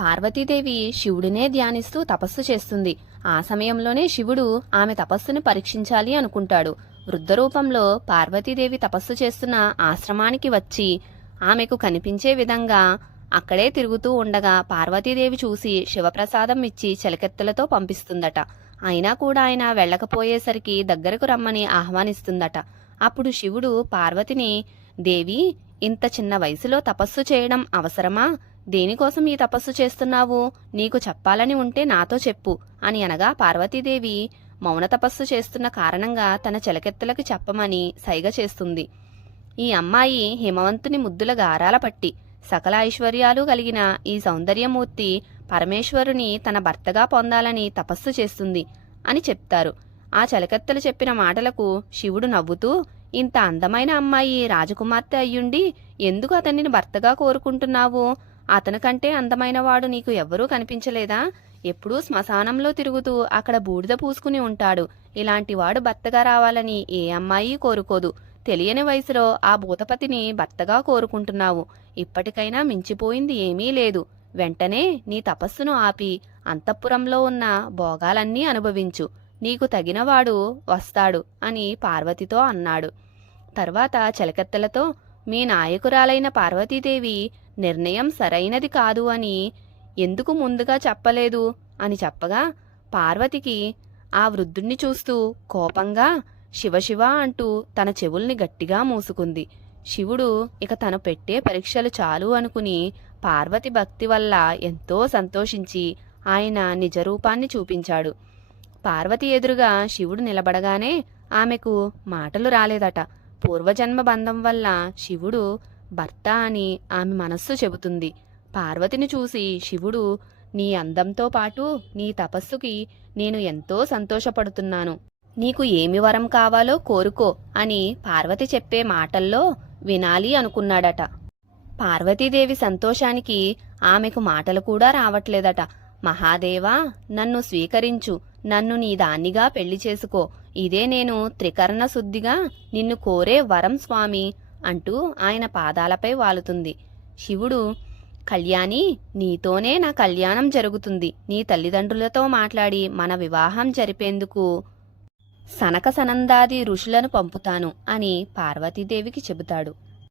పార్వతీదేవి శివుడినే ధ్యానిస్తూ తపస్సు చేస్తుంది. ఆ సమయంలోనే శివుడు ఆమె తపస్సును పరీక్షించాలి అనుకుంటాడు. వృద్ధ రూపంలో పార్వతీదేవి తపస్సు చేస్తున్న ఆశ్రమానికి వచ్చి ఆమెకు కనిపించే విధంగా అక్కడే తిరుగుతూ ఉండగా పార్వతీదేవి చూసి శివప్రసాదం ఇచ్చి చెలకెత్తలతో పంపిస్తుందట. అయినా కూడా ఆయన వెళ్ళకపోయేసరికి దగ్గరకు రమ్మని ఆహ్వానిస్తుందట. అప్పుడు శివుడు పార్వతిని దేవి ఇంత చిన్న వయసులో తపస్సు చేయడం అవసరమా? దేనికోసం ఈ తపస్సు చేస్తున్నావు? నీకు చెప్పాలని ఉంటే నాతో చెప్పు అని అనగా పార్వతీదేవి మౌన తపస్సు చేస్తున్న కారణంగా తన చెలకెత్తలకు చెప్పమని సైగ చేస్తుంది. ఈ అమ్మాయి హిమవంతుని ముద్దుల గారాల పట్టి సకల ఐశ్వర్యాలు కలిగిన ఈ సౌందర్యమూర్తి పరమేశ్వరుని తన భర్తగా పొందాలని తపస్సు చేస్తుంది అని చెప్తారు. ఆ చెలకెత్తలు చెప్పిన మాటలకు శివుడు నవ్వుతూ ఇంత అందమైన అమ్మాయి రాజకుమార్తె అయ్యుండి ఎందుకు అతనిని భర్తగా కోరుకుంటున్నావు? అతనికంటే అందమైన వాడు నీకు ఎవ్వరూ కనిపించలేదా? ఎప్పుడూ శ్మశానంలో తిరుగుతూ అక్కడ బూడిద పూసుకుని ఉంటాడు. ఇలాంటివాడు భర్తగా రావాలని ఏ అమ్మాయి కోరుకోదు. తెలియని వయసులో ఆ భూతపతిని భర్తగా కోరుకుంటున్నావు. ఇప్పటికైనా మించిపోయింది ఏమీ లేదు. వెంటనే నీ తపస్సును ఆపి అంతఃపురంలో ఉన్న భోగాలన్నీ అనుభవించు. నీకు తగినవాడు వస్తాడు అని పార్వతితో అన్నాడు. తర్వాత చలకెత్తలతో మీ నాయకురాలైన పార్వతీదేవి నిర్ణయం సరైనది కాదు అని ఎందుకు ముందుగా చెప్పలేదు? అని చెప్పగా పార్వతికి ఆ వృద్ధుణ్ణి చూస్తూ కోపంగా శివశివ అంటూ తన చెవుల్ని గట్టిగా మూసుకుంది. శివుడు ఇక తను పెట్టే పరీక్షలు చాలు అనుకుని పార్వతి భక్తి వల్ల ఎంతో సంతోషించి ఆయన నిజరూపాన్ని చూపించాడు. పార్వతి ఎదురుగా శివుడు నిలబడగానే ఆమెకు మాటలు రాలేదట. పూర్వజన్మ బంధం వల్ల శివుడు భర్త అని ఆమె మనస్సు చెబుతుంది. పార్వతిని చూసి శివుడు నీ అందంతో పాటు నీ తపస్సుకి నేను ఎంతో సంతోషపడుతున్నాను. నీకు ఏమి వరం కావాలో కోరుకో అని పార్వతి చెప్పే మాటల్లో వినాలి అనుకున్నాడట. పార్వతీదేవి సంతోషానికి ఆమెకు మాటలు కూడా రావట్లేదట. మహాదేవా నన్ను స్వీకరించు. నన్ను నీ దాన్నిగా పెళ్ళి చేసుకో. ఇదే నేను త్రికరణ శుద్ధిగా నిన్ను కోరే వరం స్వామి. అంటూ ఆయన పాదాలపై వాలుతుంది. శివుడు కళ్యాణి నీతోనే నా కళ్యాణం జరుగుతుంది. నీ తల్లిదండ్రులతో మాట్లాడి మన వివాహం జరిపేందుకు సనక సనందాది ఋషులను పంపుతాను అని పార్వతీదేవికి చెబుతాడు.